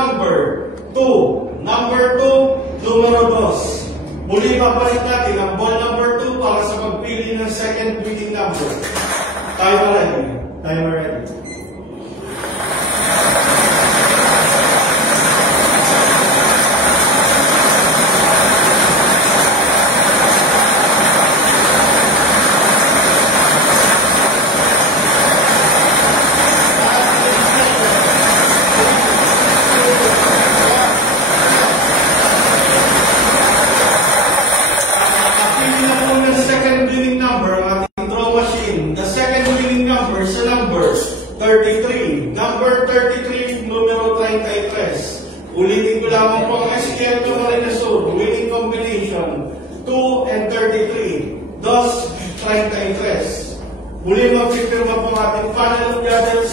number 2. Number 2, numero 2. Muli papalit natin ang ball number 2 para sa pagpili ng second winning number. Timer ready. Timer ready. The second winning number sa number 33. Number 33, numero 33. Ulitin ko lamang po ang SQL Marinasol. Winning combination 2 and 33. Dos 33. Muli magpipirma po ating panel of judges.